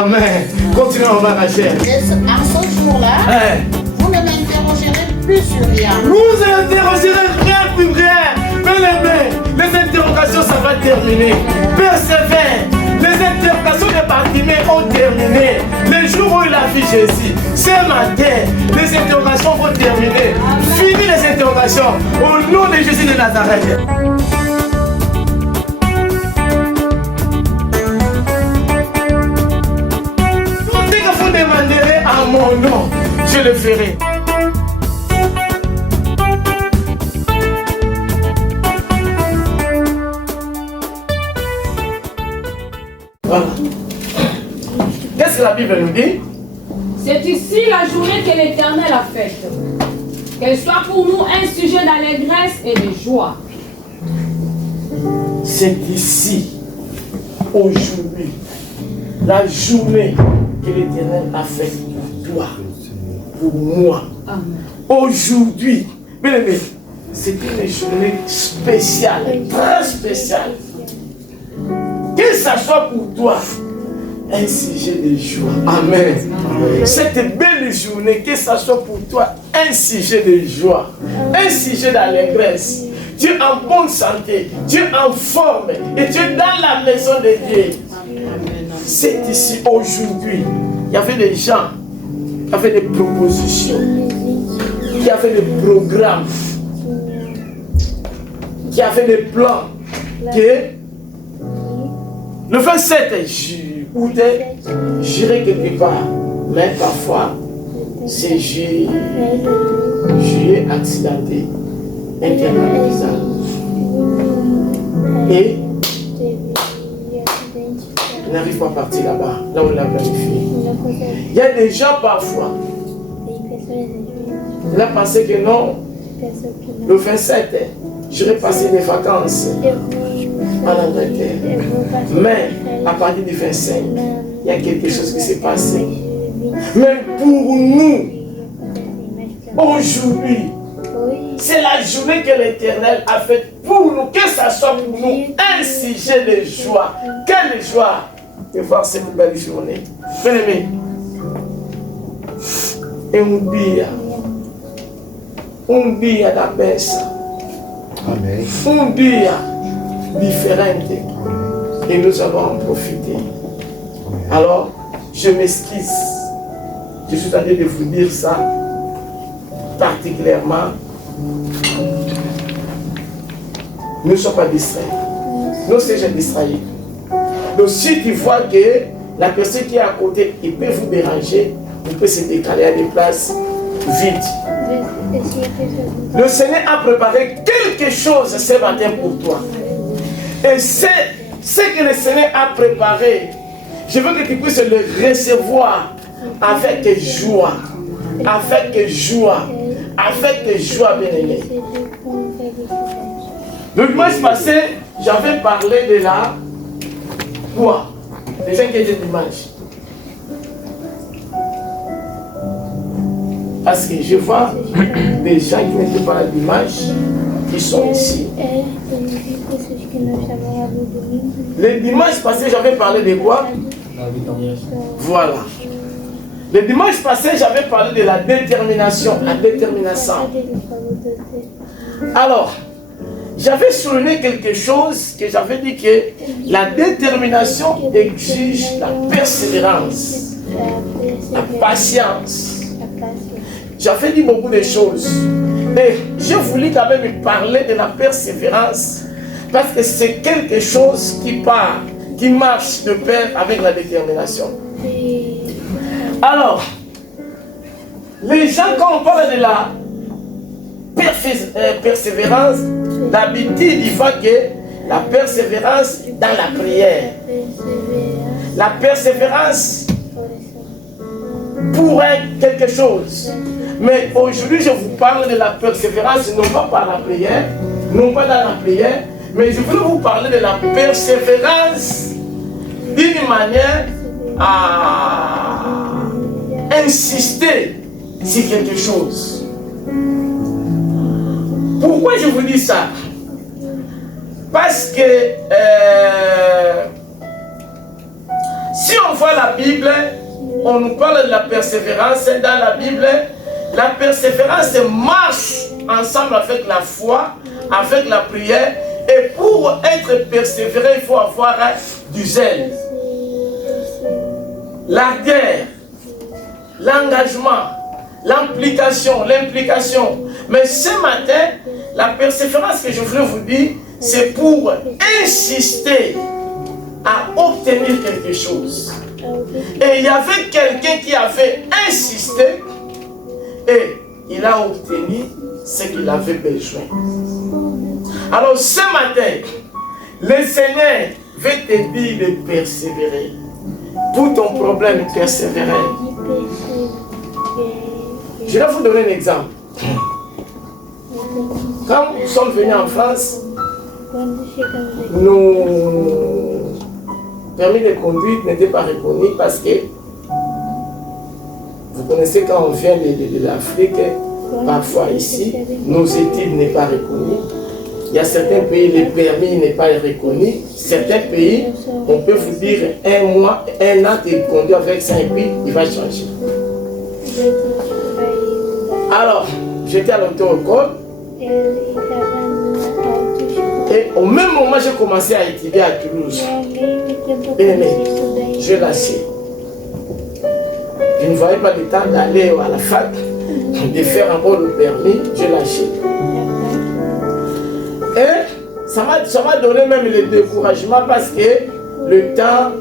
Amen. Continuons, ma chère. À ce jour-là, vous ne m'interrogerez plus sur rien. Vous n'interrogerez rien, plus rien. Bien-aimés, les interrogations, ça va terminer. Persévère. Les interrogations de Bartimée ont terminé. Les jours où il a vu Jésus, ce matin, les interrogations vont terminer. Fini les interrogations. Au nom de Jésus de Nazareth. Vous demanderez à mon nom, je le ferai. Voilà. Qu'est-ce que la Bible nous dit? C'est ici la journée que l'Éternel a faite. Qu'elle soit pour nous un sujet d'allégresse et de joie. C'est ici, aujourd'hui, la journée que l'Éternel a faite pour toi, pour moi. Aujourd'hui, bien aimé, c'est une journée spéciale, très spéciale. Que ça soit pour toi un sujet de joie. Amen. Cette belle journée, que ça soit pour toi un sujet de joie, un sujet d'allégresse. Tu es en bonne santé, tu es en forme et tu es dans la maison de Dieu. C'est ici aujourd'hui. Il y avait des gens qui avaient des propositions, qui avaient des programmes, qui avaient des plans. Que le 27 août, j'irai quelque part, mais parfois c'est juillet accidenté, internalisant. Et il n'arrive pas à partir là-bas, là où il a planifié. Il y a des gens parfois, il a pensé que non, le 27, j'irai passer des vacances en Angleterre. Mais à partir du 25, il y a quelque chose qui s'est passé. Mais pour nous, aujourd'hui, c'est la journée que l'Éternel a faite pour nous, que ça soit pour nous un sujet de joie. Quelle joie de voir cette belle journée. Bien-aimé, et un dia da bênção. Amém. Un dia différente. Et nous allons en profiter. Alors, je m'excuse. Je suis en train de vous dire ça particulièrement. Nous ne sommes pas distraits. Nous sommes distraits. Donc si tu vois que la personne qui est à côté, il peut vous déranger, vous pouvez se décaler à des places vides. Le Seigneur a préparé quelque chose ce matin pour toi. Et c'est ce que le Seigneur a préparé. Je veux que tu puisses le recevoir avec joie. Avec joie. Avec joie, bien-aimé. Le dimanche passé, j'avais parlé de la quoi? Les gens qui étaient dimanche. Parce que je vois des gens qui n'étaient pas là dimanche, qui sont ici. Le dimanche passé, j'avais parlé de quoi? Voilà. Le dimanche passé, j'avais parlé de la détermination, la détermination. Alors, j'avais souligné quelque chose que j'avais dit que la détermination exige la persévérance, la patience. J'avais dit beaucoup de choses. Et je voulais quand même parler de la persévérance parce que c'est quelque chose qui part, qui marche de pair avec la détermination. Alors, les gens, quand on parle de la persévérance, d'habitude, il faut que la persévérance dans la prière, la persévérance pour quelque chose. Mais aujourd'hui, je vous parle de la persévérance, non pas par la prière, non pas dans la prière, mais je voulais vous parler de la persévérance d'une manière à insister sur quelque chose. Pourquoi je vous dis ça? Parce que Si on voit la Bible, on nous parle de la persévérance. Dans la Bible, la persévérance marche ensemble avec la foi, avec la prière. Et pour être persévéré, il faut avoir du zèle, l'ardeur, l'engagement, l'implication. Mais ce matin, la persévérance que je voulais vous dire, c'est pour insister à obtenir quelque chose. Et il y avait quelqu'un qui avait insisté et il a obtenu ce qu'il avait besoin. Alors ce matin, le Seigneur veut te dire de persévérer. Pour ton problème, persévérer. Je vais vous donner un exemple. Quand nous sommes venus en France, nos permis de conduite n'étaient pas reconnus parce que vous connaissez quand on vient de l'Afrique, parfois ici, nos études n'est pas reconnues. Il y a certains pays, le permis n'est pas reconnu. Certains pays, on peut vous dire 1 mois, 1 an, tu conduis avec ça et puis il va changer. Alors, j'étais à l'auto-école. Et au même moment, j'ai commencé à étudier à Toulouse. Mais j'ai lâché. Je ne voyais pas le temps d'aller à la fac, de faire encore le permis, j'ai lâché. Et ça m'a donné même le découragement parce que le temps,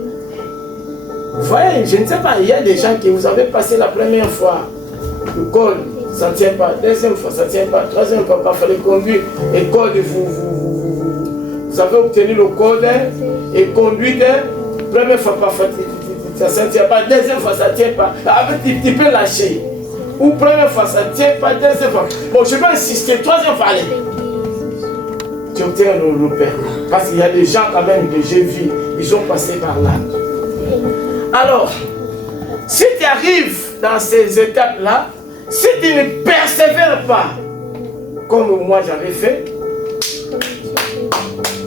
vous voyez, je ne sais pas, il y a des gens qui vous avez passé la première fois, le code, ça ne tient pas, deuxième fois, ça ne tient pas, troisième fois, il fallait conduire, et code, vous avez obtenu le code, et conduite, première fois, parfois, ça ne tient pas, deuxième fois, ça ne tient pas, tu peux lâcher, ou première fois, ça ne tient pas, deuxième fois, bon, je vais insister, troisième fois, allez. Tu obtiens le permis. Parce qu'il y a des gens quand même que j'ai vus, ils ont passé par là. Alors, si tu arrives dans ces étapes-là, si tu ne persévères pas, comme moi j'avais fait,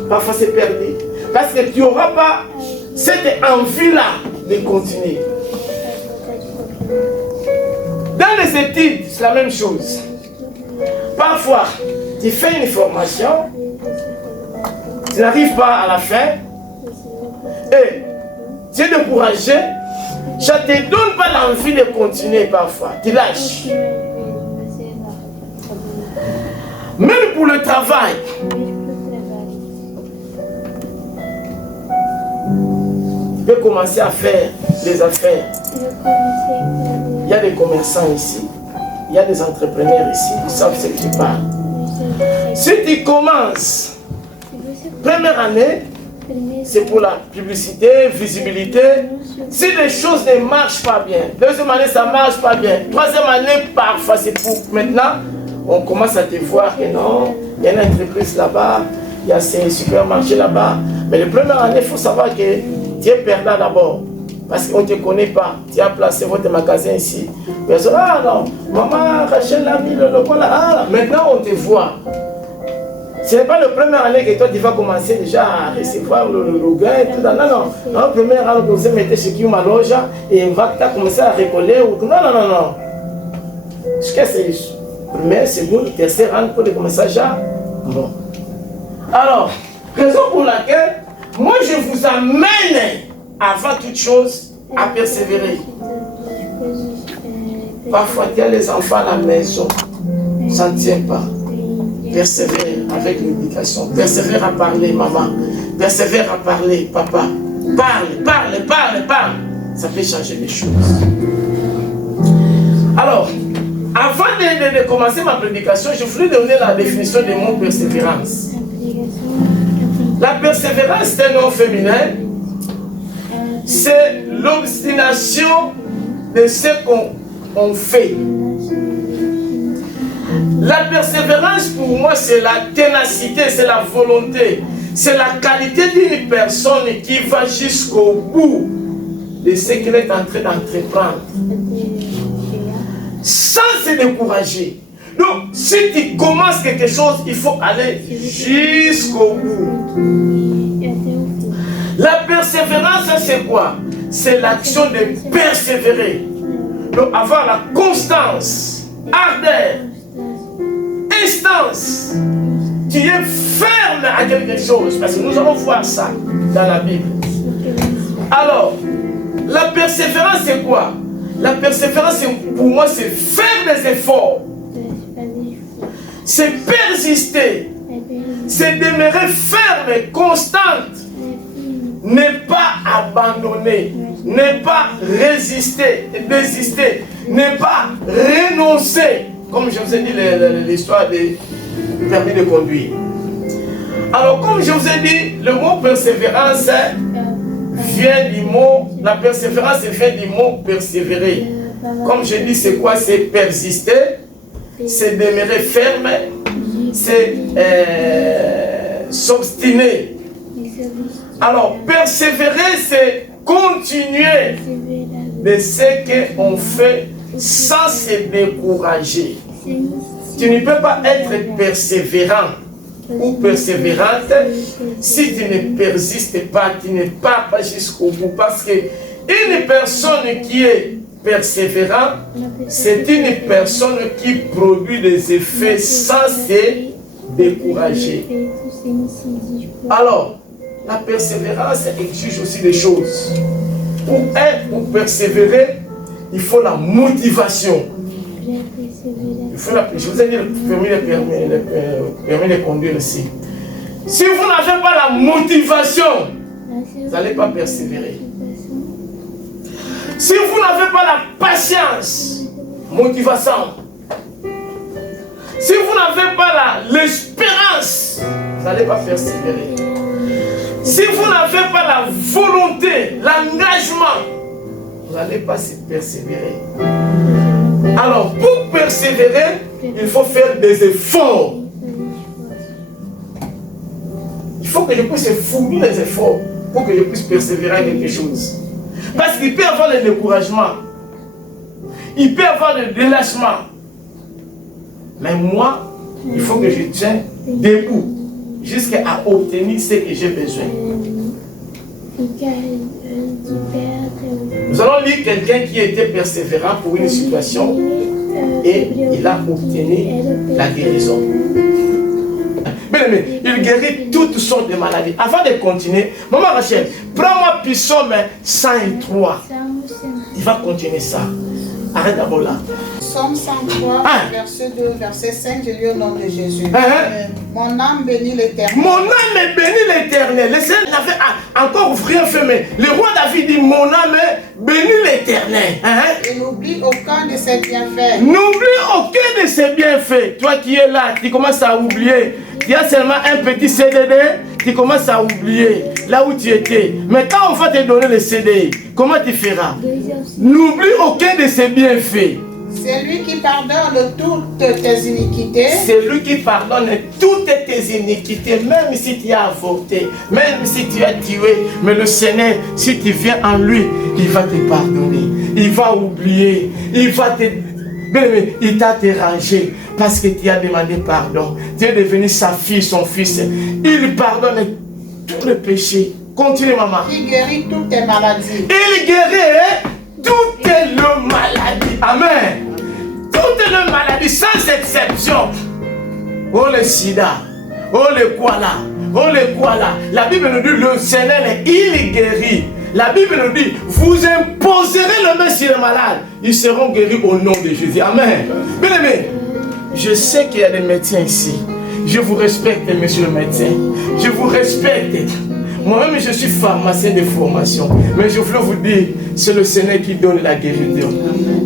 parfois c'est perdu. Parce que tu n'auras pas cette envie-là de continuer. Dans les études, c'est la même chose. Parfois, tu fais une formation, tu n'arrives pas à la fin, et tu es découragé, ça ne te donne pas l'envie de continuer parfois, tu lâches. Même pour le travail, tu peux commencer à faire les affaires. Il y a des commerçants ici, il y a des entrepreneurs ici, ils savent ce que tu parles. Si tu commences, première année, c'est pour la publicité, visibilité. Si les choses ne marchent pas bien, deuxième année, ça ne marche pas bien. Troisième année, parfois, c'est pour maintenant, on commence à te voir que non, il y a une entreprise là-bas, il y a ces supermarchés là-bas. Mais la première année, il faut savoir que tu es perdant d'abord. Parce qu'on ne te connaît pas. Tu as placé votre magasin ici. Personne, ah non, maman Rachel a mis le logo là. Ah, maintenant, on te voit. Ce n'est pas la première année que toi tu vas commencer déjà à recevoir le gain et tout. Non, non. En première année, vous mettez chez qui ma loge et on va commencer à récoller. Non. Ce que c'est première, seconde, tertiaire année pour commencer déjà. Bon. Alors, raison pour laquelle, moi je vous amène avant toute chose à persévérer. Parfois, il y a les enfants à la maison, ça ne tient pas. Persévère avec l'éducation. Persévère à parler, maman. Persévère à parler, papa. Parle. Ça peut changer les choses. Alors, avant de commencer ma prédication, je voulais donner la définition de mon persévérance. La persévérance, c'est un nom féminin. C'est l'obstination de ce qu'on fait. La persévérance pour moi c'est la ténacité, c'est la volonté, c'est la qualité d'une personne qui va jusqu'au bout de ce qu'elle est en train d'entreprendre sans se décourager. Donc si tu commences quelque chose, il faut aller jusqu'au bout. La persévérance c'est quoi? c'est l'action de persévérer. Donc avoir la constance, ardeur, instance. Tu es ferme à quelque chose. Parce que nous allons voir ça dans la Bible. Alors, la persévérance c'est quoi? La persévérance pour moi c'est faire des efforts. C'est persister. C'est demeurer ferme et constante. Ne pas abandonner. Ne pas résister, désister. Ne pas renoncer. Comme je vous ai dit l'histoire du permis de conduire. Alors comme je vous ai dit, le mot persévérance vient du mot, la persévérance vient du mot persévérer. Comme je dis, c'est quoi? C'est persister, c'est demeurer ferme, c'est s'obstiner. Alors persévérer, c'est continuer de ce qu'on fait sans se décourager. Tu ne peux pas être persévérant ou persévérante si tu ne persistes pas, tu ne pars pas jusqu'au bout. Parce qu'une personne qui est persévérante, c'est une personne qui produit des effets sans se décourager. Alors, la persévérance exige aussi des choses. Pour persévérer, il faut la motivation. Je vous ai dit le permis de conduire ici. Si vous n'avez pas la motivation, vous n'allez pas persévérer. Si vous n'avez pas la patience, motivation. Si vous n'avez pas l'espérance, vous n'allez pas persévérer. Si vous n'avez pas la volonté, l'engagement, vous n'allez pas persévérer. Alors, pour persévérer, il faut faire des efforts. Il faut que je puisse fournir des efforts pour que je puisse persévérer à quelque chose. Parce qu'il peut y avoir le découragement. Il peut y avoir le relâchement. Mais moi, il faut que je tienne debout jusqu'à obtenir ce que j'ai besoin. Nous allons lire quelqu'un qui était persévérant pour une situation et il a obtenu la guérison. Mais il guérit toutes sortes de maladies. Avant de continuer, maman Rachel, prends-moi Psaume 103. Il va continuer ça. Arrête d'abord là. Psaume 103, verset 2, verset 5, je lis au nom de Jésus. Mon âme bénit l'Éternel. Mon âme bénit l'Éternel. Le Seigneur n'avait encore rien fait, mais le roi David dit, mon âme bénit l'Éternel. Et n'oublie aucun de ses bienfaits. N'oublie aucun de ses bienfaits. Toi qui es là, tu commences à oublier. Tu as seulement un petit CDD, tu commences à oublier là où tu étais. Mais quand on va te donner le CDI, comment tu feras? N'oublie aucun de ses bienfaits. C'est lui qui pardonne toutes tes iniquités. C'est lui qui pardonne toutes tes iniquités, même si tu as avorté, même si tu as tué. Mais le Seigneur, si tu viens en lui, il va te pardonner. Il va oublier. Il va te... Il t'a dérangé parce que tu as demandé pardon. Tu es devenu sa fille, son fils. Il pardonne tous les péchés. Continue, maman. Il guérit toutes tes maladies. Il guérit toutes les maladies. Amen. Toutes les maladies, sans exception. Oh le sida, oh le koala, oh le koala. La Bible nous dit, le Seigneur, il guérit. La Bible nous dit, vous imposerez le main sur les malades. Ils seront guéris au nom de Jésus. Amen. Bien aimé, je sais qu'il y a des médecins ici. Je vous respecte, monsieur le médecin. Je vous respecte. Moi-même, je suis pharmacien de formation. Mais je voulais vous dire, c'est le Seigneur qui donne la guérison.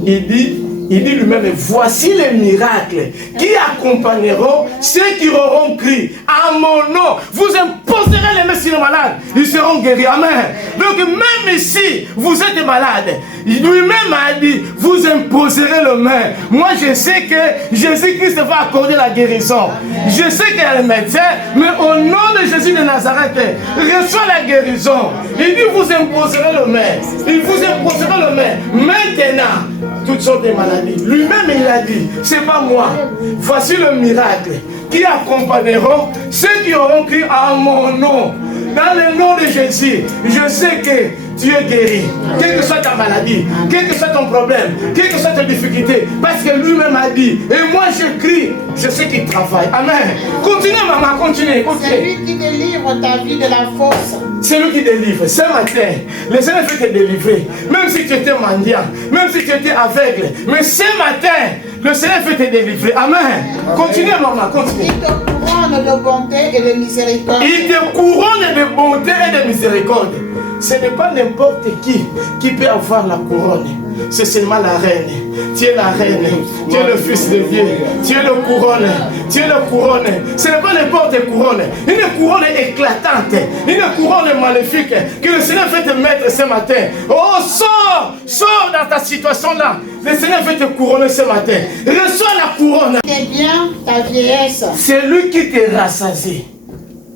Il dit lui-même, voici les miracles qui accompagneront ceux qui auront crié à mon nom. Vous imposerez les mains sur les malades, ils seront guéris. Amen. Donc même si vous êtes malade, lui-même a dit, vous imposerez les mains. Moi je sais que Jésus-Christ va accorder la guérison. Je sais qu'il y a le médecin, mais au nom de Jésus de Nazareth, reçois la guérison. Il dit, vous imposerez les mains. Il vous imposerez les mains. Maintenant, toutes sortes de maladies. Lui-même il a dit, c'est pas moi. Voici le miracle qui accompagneront ceux qui auront crié à mon nom. Dans le nom de Jésus, je sais que tu es guéri. Quelle que soit ta maladie, quel que soit ton problème, quelle que soit ta difficulté, parce que lui-même a dit, et moi je crie, je sais qu'il travaille. Amen. Continue maman, continue. C'est lui qui délivre ta vie de la force. C'est lui qui délivre. Ce matin, le Seigneur veut te délivrer. Même si tu étais mendiant, même si tu étais aveugle, mais ce matin, le Seigneur veut te délivrer. Amen. Continue maman, continue. Il te couronne de bonté et de miséricorde. Il te couronne de bonté et de miséricorde. Ce n'est pas n'importe qui peut avoir la couronne. C'est seulement la reine. Tu es la reine. Tu es le fils de Dieu. Tu es le couronne. Tu es le couronne. Ce n'est pas n'importe couronne. Une couronne éclatante. Une couronne maléfique que le Seigneur veut te mettre ce matin. Oh, sors! Sors dans ta situation-là. Le Seigneur veut te couronner ce matin. Reçois la couronne. C'est bien ta vieillesse. C'est lui qui te rassasie.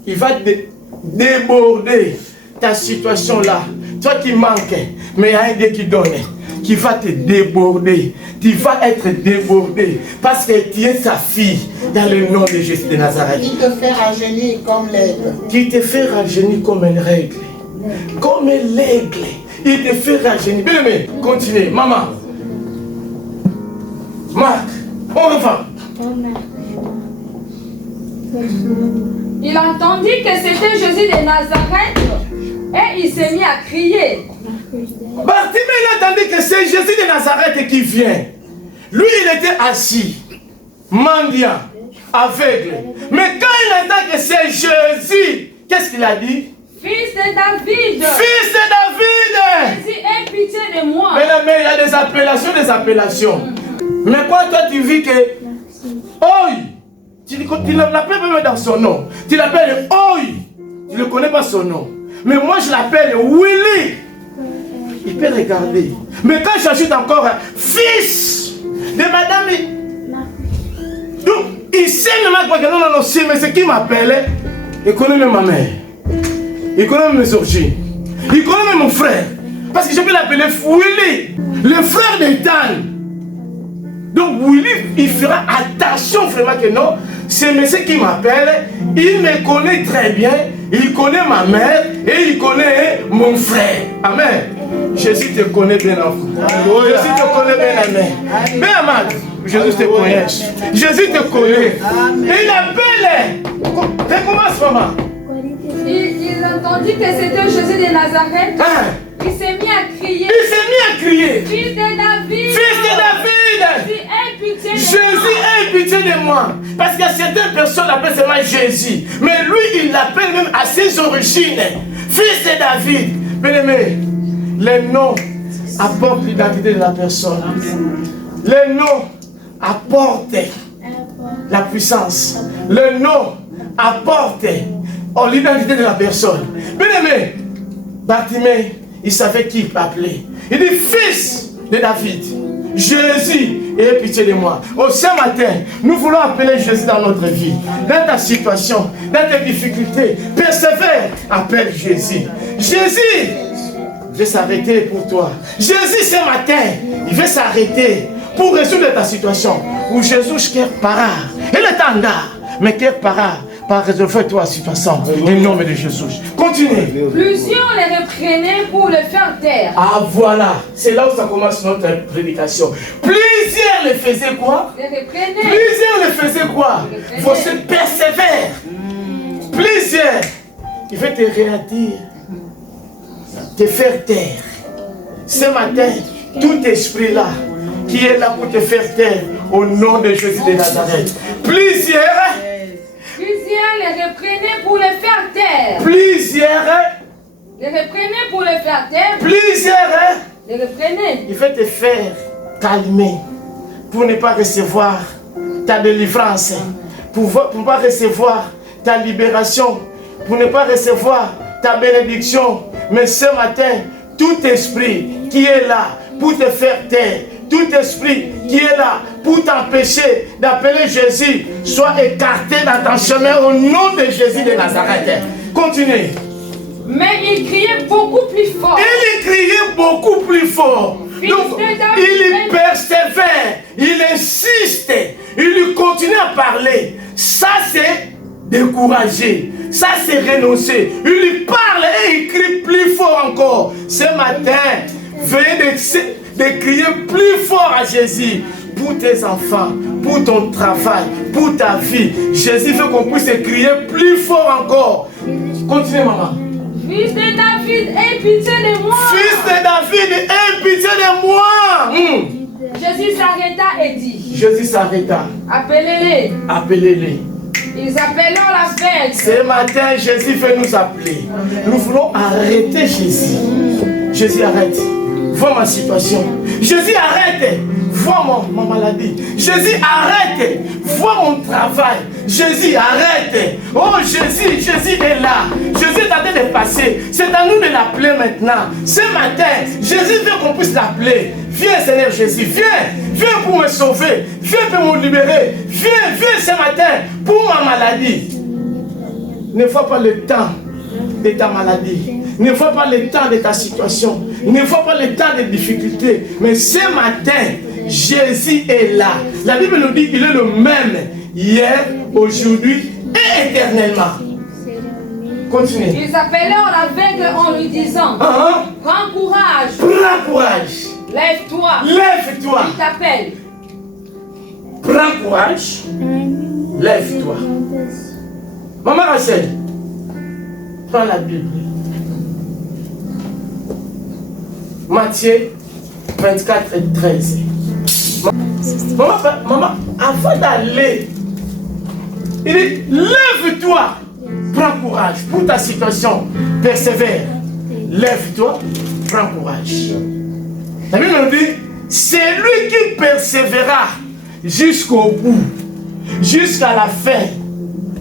Il va déborder ta situation là, toi qui manques, mais il y a un Dieu qui donne, qui va te déborder. Tu vas être débordé parce que tu es sa fille dans le nom de Jésus de Nazareth. Qui te fait rajeunir comme l'aigle. Qui te fait rajeunir comme une règle. Comme l'aigle. Il te fait rajeunir. Bien aimé, continuez. Maman. Marc, on va. Il entendit que c'était Jésus de Nazareth et il s'est mis à crier. Bartimée, il attendait que c'est Jésus de Nazareth qui vient. Lui, il était assis, mendiant, aveugle. Mais quand il entend que c'est Jésus, qu'est-ce qu'il a dit? Fils de David. Fils de David. Jésus, aie pitié de moi. Mais il y a des appellations. Mais quoi, toi, tu vis que... Oi! Tu ne l'appelles pas même dans son nom. Tu l'appelles Oi. Tu ne connais pas son nom. Mais moi, je l'appelle Willy. Il peut regarder. Mais quand j'ajoute encore fils de madame... Donc, il sait même pas que non, mais c'est qui m'appelle. Il connaît même ma mère. Il connaît même mes origines. Il connaît même mon frère. Parce que je peux l'appeler Willy, le frère d'Ethan. Donc Willy, il fera attention vraiment que non, c'est monsieur qui m'appelle, il me connaît très bien, il connaît ma mère et il connaît mon frère. Amen. Jésus te connaît bien enfant. Jésus te connaît bien amen. Mais amade, Jésus te connaît. Jésus te connaît. Et il appelle. Recommence maman. Il entendit que c'était Jésus de Nazareth. Il s'est mis à crier. Il s'est mis à crier. Fils de David. Fils de David. Jésus, aie pitié de moi. Parce que certaines personnes l'appellent seulement Jésus. Mais lui, il l'appelle même à ses origines. Fils de David. Bien-aimé, les noms apportent l'identité de la personne. Les noms apportent la puissance. Le nom apporte l'identité de la personne. Bien-aimé, Bartimée, il savait qui il appelait. Il dit fils de David. Jésus, aie pitié de moi. Ce matin, nous voulons appeler Jésus dans notre vie. Dans ta situation, dans tes difficultés, persévère, appelle Jésus. Jésus, je vais s'arrêter pour toi. Jésus, ce matin, il veut s'arrêter pour résoudre ta situation. Où Jésus, quer parar. Il est en gare, mais quer parar. Par résolver toi situation. Au nom de Jésus. Continuez. Plusieurs les reprenaient pour le faire taire. Ah voilà. C'est là où ça commence notre prédication. Plusieurs les faisaient quoi? Les reprenaient. Plusieurs les faisaient quoi? Vous persévère. Plusieurs. Il veut te réagir. Te faire taire. Ce matin, tout esprit là qui est là pour te faire taire au nom de Jésus de Nazareth. Plusieurs les reprenaient pour le faire taire. Plusieurs les reprenaient pour le faire taire. Plusieurs les reprenaient. Il veut te faire calmer pour ne pas recevoir ta délivrance, pour ne pas recevoir ta libération, pour ne pas recevoir ta bénédiction. Mais ce matin, tout esprit qui est là pour te faire taire, tout esprit qui est là pour t'empêcher d'appeler Jésus, soit écarté dans ton chemin au nom de Jésus de Nazareth. Continuez. Mais il criait beaucoup plus fort. Il criait beaucoup plus fort. Donc, il persévère, il insiste, il lui continue à parler. Ça, c'est décourager. Ça, c'est renoncer. Il lui parle et il crie plus fort encore. Ce matin, veuillez de crier plus fort à Jésus. Pour tes enfants, pour ton travail, pour ta vie. Jésus veut qu'on puisse crier plus fort encore. Continuez, maman. Fils de David, aie pitié de moi. Fils de David, aie pitié de moi. Jésus s'arrêta et dit. Jésus s'arrêta. Appelez-les. Appelez-les. Ils appelleront l'aveugle. Ce matin, Jésus veut nous appeler. Nous voulons arrêter Jésus. Jésus, arrête. Vois ma situation. Jésus, arrête. Vois ma maladie. Jésus, arrête. Vois mon travail. Jésus, arrête. Oh, Jésus est là. Jésus est en train de passer. C'est à nous de l'appeler maintenant. Ce matin, Jésus veut qu'on puisse l'appeler. Viens, Seigneur Jésus. Viens pour me sauver. Viens pour me libérer. Viens ce matin pour ma maladie. Ne vois pas le temps de ta maladie. Ne vois pas le temps de ta situation. Ne vois pas le temps des difficultés. Mais ce matin, Jésus est là. La Bible nous dit qu'il est le même hier, aujourd'hui et éternellement. Continuez. Ils appelèrent l'aveugle en lui disant, prends courage. Prends courage. Lève-toi. Lève-toi. Il t'appelle. Prends courage. Lève-toi. Maman Rachel, prends la Bible. Matthieu 24 et 13. Maman, avant d'aller, il dit, lève-toi, prends courage pour ta situation, persévère. Lève-toi, prends courage. La Bible nous dit, c'est lui qui persévérera jusqu'au bout, jusqu'à la fin,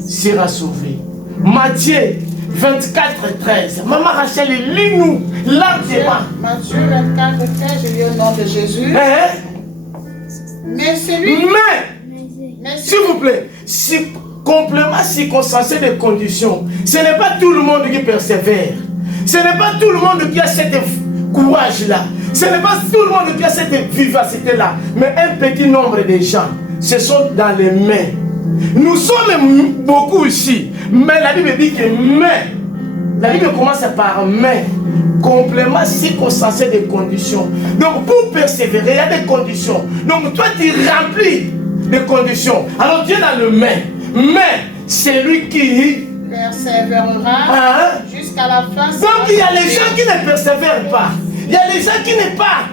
sera sauvé. Matthieu 24 et 13. Maman Rachel, lis-nous lentement. Matthieu 24 et 13, je lis au nom de Jésus. Mais celui... S'il vous plaît, si complément circonstancié des conditions, ce n'est pas tout le monde qui persévère. Ce n'est pas tout le monde qui a cette courage-là. Ce n'est pas tout le monde qui a cette vivacité-là. Mais un petit nombre de gens, ce sont dans les mains. Nous sommes beaucoup ici, mais la Bible dit que main. La Bible commence par main. Complément circonstancié des conditions. Donc pour persévérer, il y a des conditions. Donc toi tu remplis des conditions. Alors Dieu dans le main. Mais c'est lui qui persévérera jusqu'à la fin. Donc il y a les gens qui ne persévèrent pas. Il y a les gens qui ne sont pas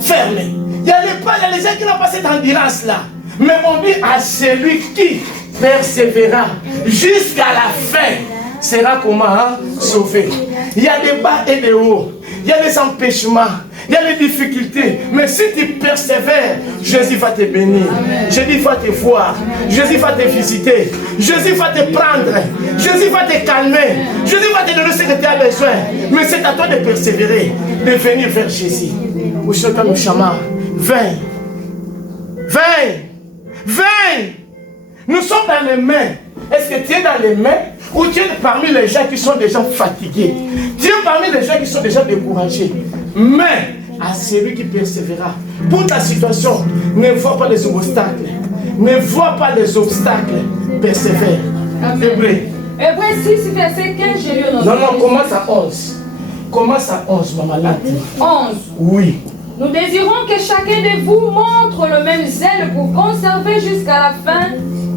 fermés. Il y a les gens qui n'ont pas cette endurance-là. Mais on dit à celui qui persévérera jusqu'à la fin sera comment sauvé. Il y a des bas et des hauts. Il y a des empêchements. Il y a des difficultés. Mais si tu persévères, Jésus va te bénir. Jésus va te voir. Jésus va te visiter. Jésus va te prendre. Jésus va te calmer. Jésus va te donner ce que tu as besoin. Mais c'est à toi de persévérer, de venir vers Jésus. Viens. Nous sommes dans les mains. Est-ce que tu es dans les mains ou tu es parmi les gens qui sont déjà fatigués? Tu es parmi les gens qui sont déjà découragés. Mais à celui qui persévérera. Pour ta situation, ne vois pas les obstacles. Ne vois pas les obstacles. Persévère. Hébreux 6, verset 15, je lis au nom de Jésus. Non, commence à 11. Commence à 11, maman. 11. Oui. Nous désirons que chacun de vous montre le même zèle pour conserver jusqu'à la fin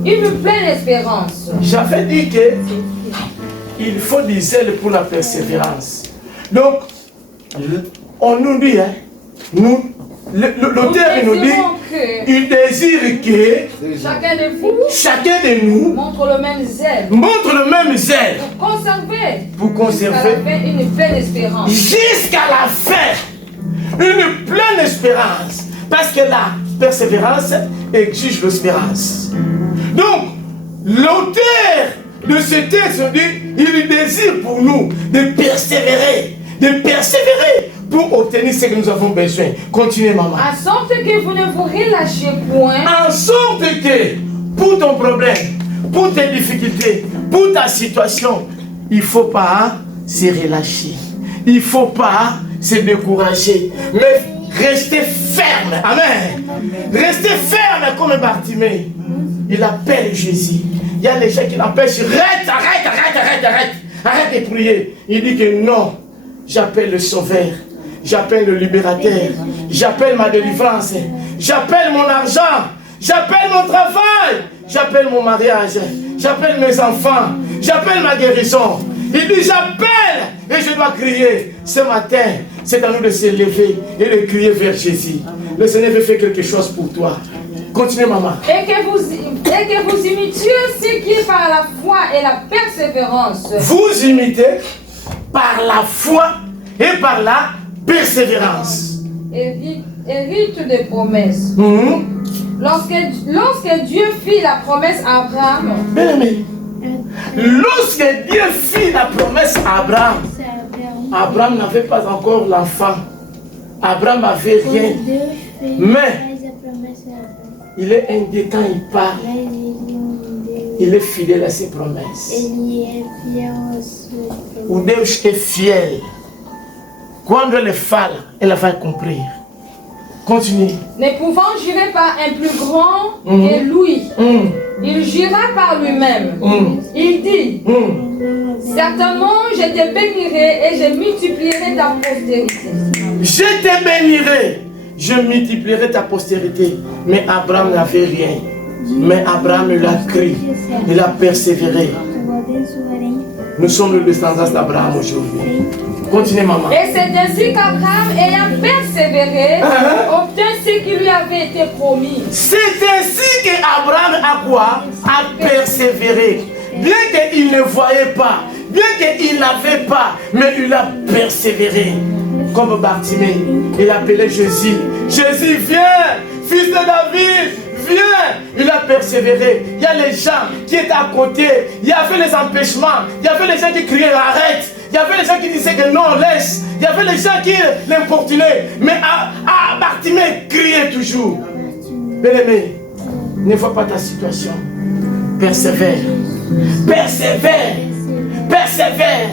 une pleine espérance. J'avais dit que il faut du zèle pour la persévérance. Donc, on nous dit, l'auteur nous dit, il désire que chacun de nous montre le même zèle. Pour conserver une pleine espérance. Jusqu'à la fin. Une pleine espérance. Parce que la persévérance exige l'espérance. Donc, l'auteur de ce texte dit, il désire pour nous de persévérer pour obtenir ce que nous avons besoin. Continuez, maman. En sorte que vous ne vous relâchiez point. En sorte que, pour ton problème, pour tes difficultés, pour ta situation, il ne faut pas se relâcher. Il ne faut pas se décourager. Mais restez ferme. Amen. Restez ferme comme Bartimée. Il appelle Jésus. Il y a des gens qui l'empêchent. Arrête de prier. Il dit que non, j'appelle le Sauveur, j'appelle le Libérateur, j'appelle ma délivrance, j'appelle mon argent, j'appelle mon travail, j'appelle mon mariage, j'appelle mes enfants, j'appelle ma guérison. Il dit j'appelle et je dois crier. Ce matin, c'est à nous de se lever et de crier vers Jésus. Le Seigneur veut faire quelque chose pour toi. Continue, maman. Et que vous imitiez ce qui est par la foi et la persévérance. Vous imitez par la foi et par la persévérance. Hérite des promesses. Lorsque Dieu fit la promesse à Abraham. Bien-aimé, lorsque Dieu fit la promesse à Abraham, Abraham n'avait pas encore l'enfant. Abraham n'avait rien. Mais il est indiqué quand il parle. Il est fidèle à ses promesses. O Deus é fiel. Quando ele fala, ela vai cumprir. Continue. Ne pouvant jurer par un plus grand que lui, il jura par lui-même. Il dit, certainement je te bénirai et je multiplierai ta postérité. Je te bénirai, je multiplierai ta postérité. Mais Abraham n'avait rien. Mais Abraham, il a cru, il a persévéré. Nous sommes le descendant d'Abraham aujourd'hui. Continuez, maman. Et c'est ainsi qu'Abraham, ayant persévéré, obtint ce qui lui avait été promis. C'est ainsi qu'Abraham a quoi? A persévéré. Bien qu'il ne voyait pas, bien qu'il n'avait pas, mais il a persévéré. Comme Bartimée, il appelait Jésus. Jésus, viens, fils de David. Viens, il a persévéré. Il y a les gens qui étaient à côté. Il y avait les empêchements. Il y avait les gens qui criaient arrête. Il y avait les gens qui disaient que non, laisse. Il y avait les gens qui l'importunaient. Mais Bartimée criait toujours. Bien-aimé, ne vois pas ta situation. Persévère. Persévère. Persévère.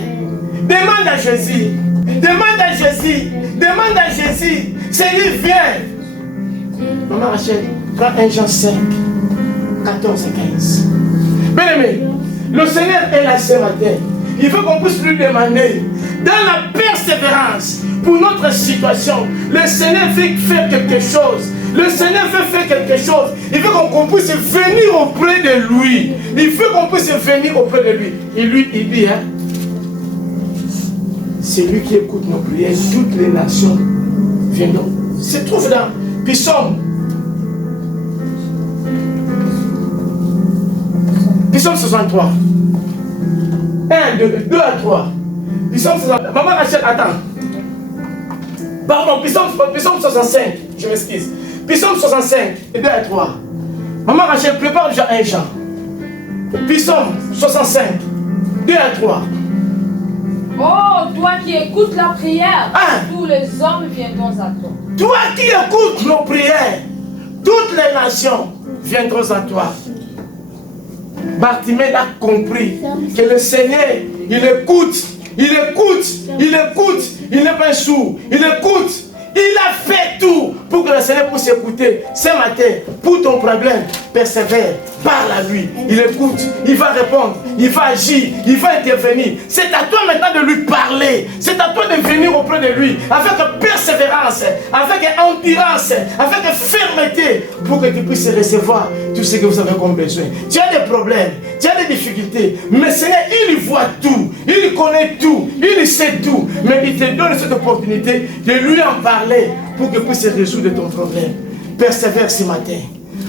Demande à Jésus. Demande à Jésus. Demande à Jésus. Seigneur, viens. Maman Rachel, prends 1 Jean 5, 14 et 15. Bien-aimé, le Seigneur est là ce matin. Il veut qu'on puisse lui demander, dans la persévérance, pour notre situation, le Seigneur veut faire quelque chose. Le Seigneur veut faire quelque chose. Il veut qu'on puisse venir auprès de lui. Il veut qu'on puisse venir auprès de lui. Et lui, il dit, hein, c'est lui qui écoute nos prières. Toutes les nations viennent. Se trouve dans Psaume. Psaume 63. 1, 2 à 3. Psaume 63. Maman Rachel, attends. Pardon, Psaume 65. Je m'excuse. Psaume 65, 2 à 3. Maman Rachel, prépare déjà 1 Jean. Psaume 65, 2 à 3. Oh, toi qui écoutes la prière, tous les hommes viendront à toi. Toi qui écoutes nos prières, toutes les nations viendront à toi. Bartimée a compris que le Seigneur, il écoute, il écoute, il écoute, il n'est pas sourd, il écoute. Il a fait tout pour que le Seigneur puisse écouter. Ce matin, pour ton problème, persévère, parle à lui. Il écoute, il va répondre, il va agir, il va intervenir. C'est à toi maintenant de lui parler. C'est à toi de venir auprès de lui avec persévérance, avec endurance, avec fermeté pour que tu puisses recevoir tout ce que vous avez comme besoin. Tu as des problèmes, tu as des difficultés, mais le Seigneur, il voit tout, il connaît tout, il sait tout. Mais il te donne cette opportunité de lui en parler pour que puisse résoudre ton problème. Persévère ce matin.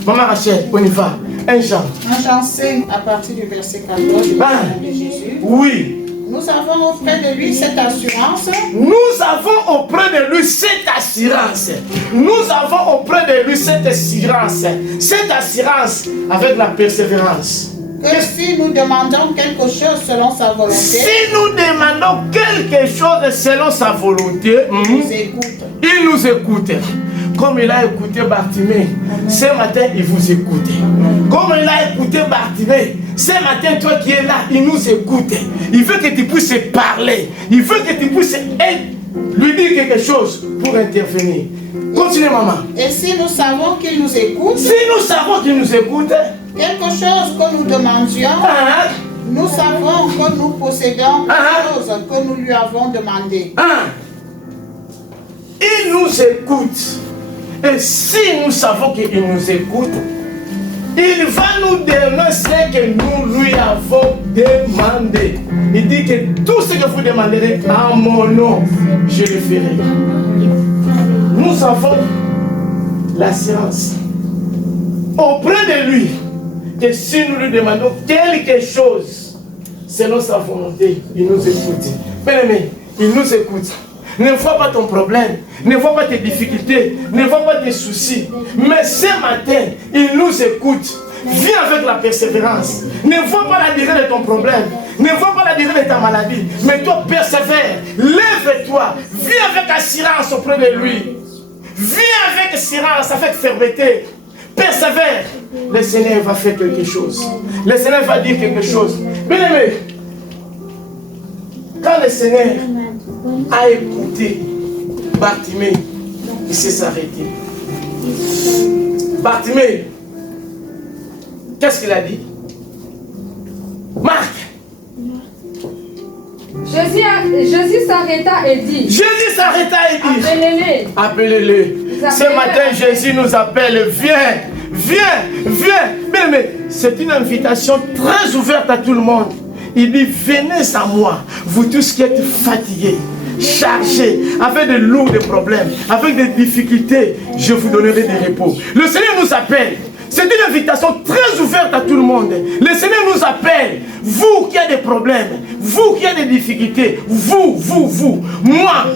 Maman Rachel, on y va. 1 Jean. 1 Jean 5 à partir du verset 14 du nom de Jésus. Oui. Nous avons auprès de lui cette assurance. Nous avons auprès de lui cette assurance. Nous avons auprès de lui cette assurance. Cette assurance avec la persévérance. Que si nous demandons quelque chose selon sa volonté. Si nous demandons quelque chose selon sa volonté, il nous écoute. Il nous écoute. Comme il a écouté Bartimée, ce matin il vous écoute. Comme il a écouté Bartimée, ce matin toi qui es là, il nous écoute. Il veut que tu puisses parler. Il veut que tu puisses lui dire quelque chose pour intervenir. Continuez, maman. Et si nous savons qu'il nous écoute. Si nous savons qu'il nous écoute. quelque chose que nous demandions, nous savons que nous possédons quelque chose que nous lui avons demandé. Il nous écoute. Et si nous savons qu'il nous écoute, il va nous donner ce que nous lui avons demandé. Il dit que tout ce que vous demanderez en mon nom, je le ferai. Nous avons l'assurance auprès de lui que si nous lui demandons quelque chose selon sa volonté, il nous écoute. Bien-aimé, il nous écoute. Ne vois pas ton problème, ne vois pas tes difficultés, ne vois pas tes soucis. Mais ce matin, il nous écoute. Viens avec la persévérance. Ne vois pas la durée de ton problème. Ne vois pas la durée de ta maladie. Mais toi, persévère. Lève-toi. Viens avec assurance auprès de lui. Viens avec assurance, avec fermeté. Persévère. Le Seigneur va faire quelque chose. Le Seigneur va dire quelque chose. Bien-aimé, quand le Seigneur a écouté Bartimée, il s'est arrêté. Bartimée, qu'est-ce qu'il a dit? Marc. Jésus s'arrêta et dit. Jésus s'arrêta et dit. Appelez-les. Appelez-les. Ce matin, Jésus nous appelle. Viens, viens, viens. Mais c'est une invitation très ouverte à tout le monde. Il dit, venez à moi, vous tous qui êtes fatigués, chargés, avec de lourds problèmes, avec des difficultés, je vous donnerai des repos. Le Seigneur nous appelle. C'est une invitation très ouverte à tout le monde. Le Seigneur nous appelle. Vous qui avez des problèmes, vous qui avez des difficultés, vous. Moi,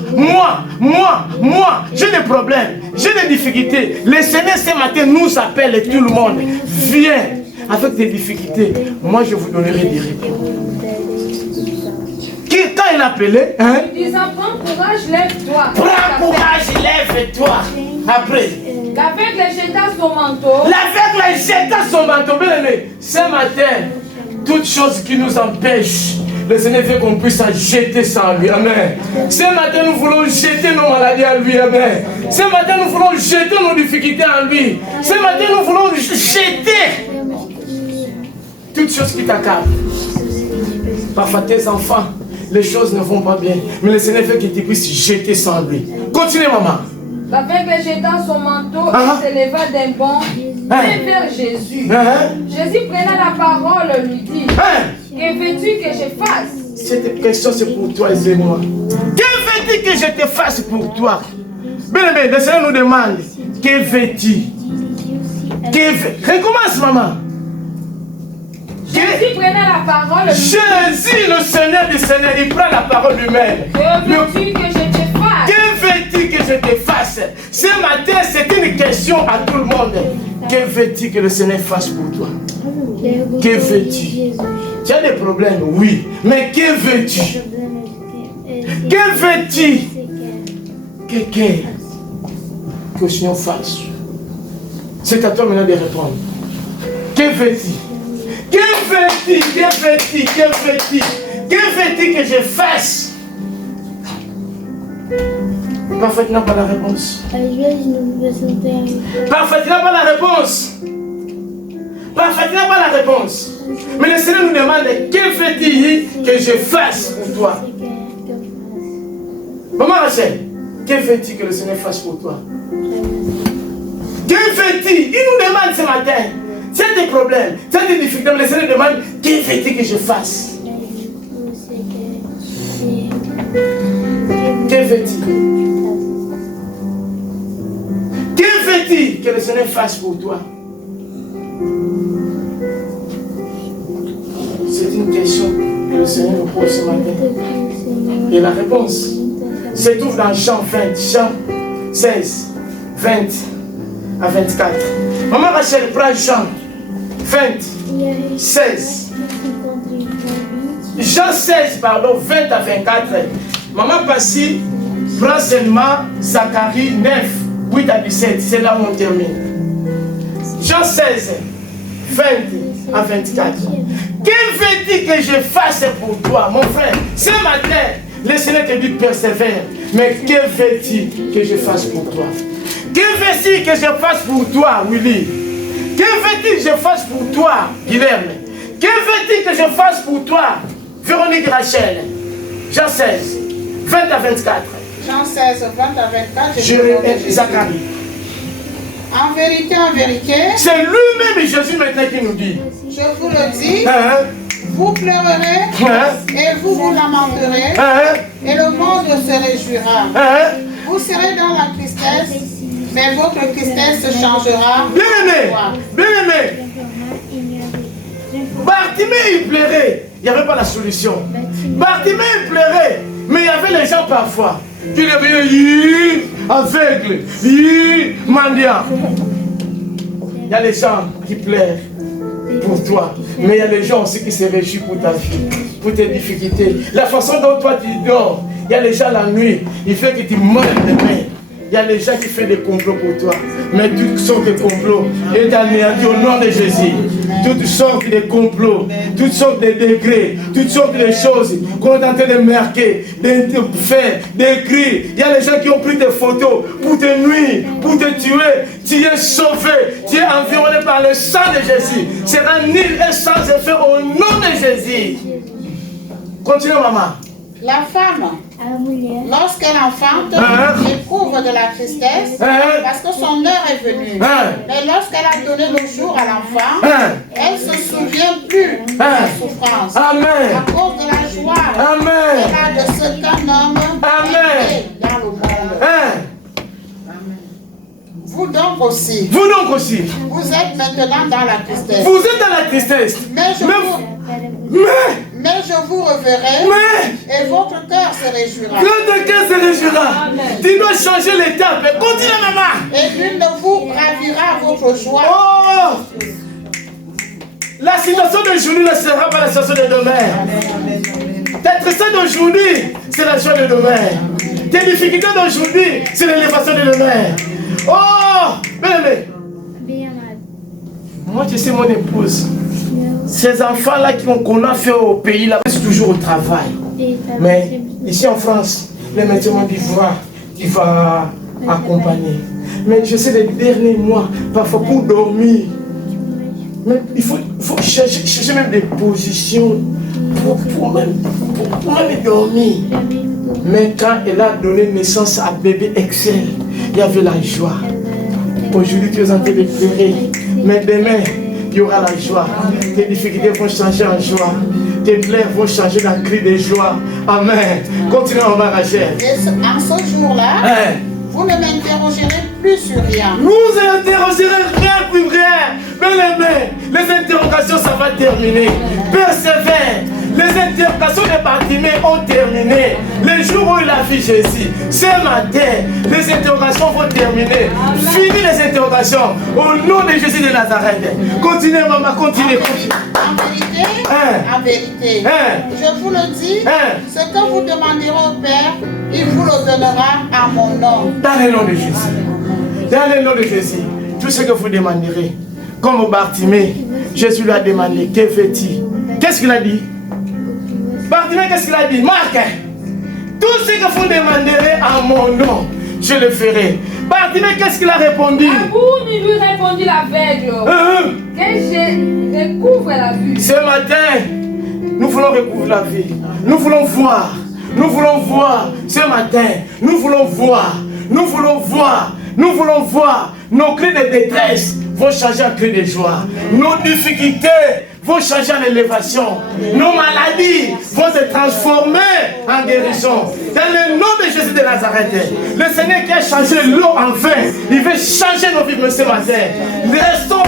j'ai des problèmes, j'ai des difficultés. Le Seigneur ce matin nous appelle et tout le monde. Viens avec tes difficultés. Moi, je vous donnerai des repos. Quand il appelait, Il disant, prends courage, lève-toi. Prends courage, lève-toi. Après. L'aveugle jeta son manteau. L'aveugle jeta son manteau. Bien aimé, ce matin, toute chose qui nous empêche, le Seigneur veut qu'on puisse jeter ça en lui. Amen. Ce matin, nous voulons jeter nos maladies en lui. Amen. Ce matin, nous voulons jeter nos difficultés en lui. Ce matin, nous voulons jeter toutes choses qui t'accable. Parfois, tes enfants, les choses ne vont pas bien. Mais le Seigneur veut que tu puisses jeter ça en lui. Continue, maman. L'aveugle jeta son manteau et s'éleva d'un bond vers Jésus. Jésus prenant la parole lui dit, que veux-tu que je fasse? Cette question c'est pour toi et moi. Que veux-tu que je te fasse pour toi? Bien aimé, le Seigneur nous demande, que veux-tu? Recommence, maman. Jésus prenait la parole. Jésus, le Seigneur du Seigneur, il prend la parole lui-même. Que veux-tu que je te fasse? Que veux-tu que je te fasse? Ce matin, c'est une question à tout le monde. Que veux-tu que le Seigneur fasse pour toi? Que veux-tu? Tu as des problèmes, oui. Mais que veux-tu? Que veux-tu? Que le Seigneur fasse? C'est à toi maintenant de répondre. Que veux-tu? Que veux-tu? Que veux-tu? Que veux-tu? Que veux-tu que je fasse? Parfois, tu n'as pas la réponse. Parfois, tu n'as pas la réponse. Parfois, tu n'as pas la réponse. Mais le Seigneur nous demande, que veux-tu que je fasse pour toi? Maman Rachel, que veux-tu que le Seigneur fasse pour toi? Que veux-tu? Il nous demande ce matin. C'est des problèmes, c'est des difficultés, mais le Seigneur demande, que veux-tu que je fasse? Que veux-tu? Que veux-tu que le Seigneur fasse pour toi? C'est une question que le Seigneur nous pose ce matin. Et la réponse se trouve dans Jean 20, Jean 16, 20 à 24. Maman Rachel prend Jean 20, 16. Jean 16, pardon, 20 à 24. Maman Passi prend seulement Zacharie 9, 8 à 17. C'est là où on termine. Jean 16, 20 à 24. Que veux-tu que je fasse pour toi, mon frère? Ce matin, le Seigneur te dit persévère. Mais que veux-tu que je fasse pour toi? Que veux-tu que je fasse pour toi, Willy? Que Que veux-tu que je fasse pour toi, Guilherme? Que veux-tu que je fasse pour toi, Véronique Rachel? Jean 16, 20 à 24. Jean 16, 20 à 24. Je répète, Zacharie. En vérité, c'est lui-même Jésus maintenant qui nous dit. Je vous le dis, vous pleurerez et vous lamenterez et le monde se réjouira. Vous serez dans la tristesse, mais votre tristesse se changera. Bien aimé. Bartimée il pleurait, il n'y avait pas la solution. Bartimée il pleurait, mais il y avait les gens parfois qui le venaient aveugle, mendiant. Il y a les gens qui pleurent pour toi, mais il y a les gens aussi qui se réjouissent pour ta vie, pour tes difficultés. La façon dont toi tu dors, il y a les gens la nuit, il fait que tu meurs demain. Il y a des gens qui font des complots pour toi. Mais toutes sortes de complots est anéanti au nom de Jésus. Toutes sortes de complots, toutes sortes de degrés, toutes sortes de choses qu'on est en train de marquer, de faire, d'écrire. Il y a les gens qui ont pris des photos pour te nuire, pour te tuer. Tu es sauvé, tu es environné par le sang de Jésus. C'est un nul et sans effet au nom de Jésus. Continue, maman. La femme, lorsqu'elle enfante, éprouve de la tristesse parce que son heure est venue. Mais lorsqu'elle a donné le jour à l'enfant, elle ne se souvient plus de la souffrance. Amen. À cause de la joie qu'elle a de ce qu'un homme est dans le monde. Vous donc aussi. Vous êtes maintenant dans la tristesse. Vous êtes dans la tristesse. Mais je vous reverrai et votre cœur se réjouira. Votre cœur se réjouira. Tu dois changer l'étape. Continue, maman. Et l'une de vous ravira votre joie. Oh! La situation d'aujourd'hui ne sera pas la situation de demain. Ta tristesse d'aujourd'hui, c'est la joie de demain. Tes difficultés d'aujourd'hui, c'est l'élévation de demain. Oh! Bien-aimé. Moi, je sais mon épouse. Ces enfants-là qu'on a fait au pays, là, c'est toujours au travail. Mais ici en France, les médecins m'ont dit, tu vas accompagner. Mais je sais les derniers mois, parfois pour dormir. Mais il faut chercher même des positions pour même dormir. Mais quand elle a donné naissance à bébé Excel, il y avait la joie. Aujourd'hui, tu es en train de pleurer. Mais demain, il y aura la joie. Tes difficultés vont changer en joie. Tes plaies vont changer en cri de joie. Amen. Continuons en bas, Rachel. Et en ce jour-là, vous ne m'interrogerez plus sur rien. Vous n'interrogerez rien plus rien. Bien-aimé, les interrogations, ça va terminer. Persévère. Les interrogations de Bartimée ont terminé. Le jour où il a vu Jésus, ce matin, les interrogations vont terminer. Fini les interrogations. Au nom de Jésus de Nazareth. Continuez, maman, continuez. En vérité, je vous le dis, ce que vous demanderez au Père, il vous le donnera à mon nom. Dans le nom de Jésus. Dans le nom de Jésus. Tout ce que vous demanderez. Comme Bartimée, Jésus lui a demandé, que fait-il? Qu'est-ce qu'il a dit? Bartimée, qu'est-ce qu'il a dit? Marc, tout ce que vous demanderez en mon nom, je le ferai. Bartimée, qu'est-ce qu'il a répondu? À vous, il lui répondit l'aveugle. Que je recouvre la vue. Ce matin, nous voulons recouvrir la vie. Nous voulons voir. Nous voulons voir. Ce matin, nous voulons voir. Nous voulons voir. Nous voulons voir. Nos cris de détresse vont changer en cris de joie. Nos difficultés vont changer en élévation. Nos maladies vont se transformer en guérison. Dans le nom de Jésus de Nazareth, le Seigneur qui a changé l'eau en vin, il veut changer nos vies ce matin. Restons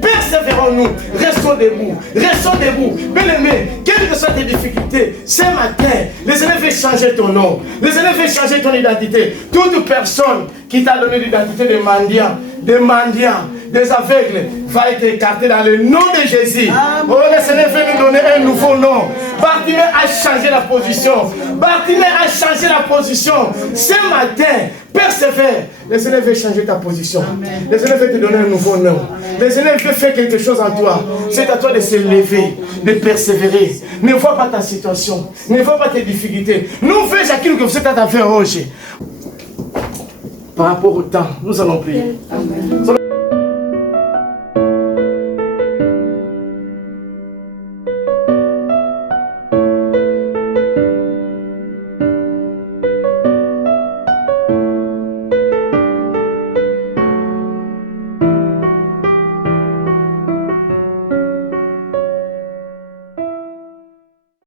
persévérons-nous. Restons debout. Restons debout. Bien-aimé, quelles que soient tes difficultés, ce matin, le Seigneur veut changer ton nom. Le Seigneur veut changer ton identité. Toute personne qui t'a donné l'identité de mendiant, des aveugles, va être écarté dans le nom de Jésus. Oh, le Seigneur veut nous donner un nouveau nom. Bartimée a changé la position. Bartimée a changé la position. Ce matin, persévère. Le Seigneur veut changer ta position. Le Seigneur veut te donner un nouveau nom. Le Seigneur veut faire quelque chose en toi. C'est à toi de se lever, de persévérer. Ne vois pas ta situation. Ne vois pas tes difficultés. Nous faisons aquilo que vous êtes à faire aujourd'hui. Par rapport au temps, nous allons prier. Amen.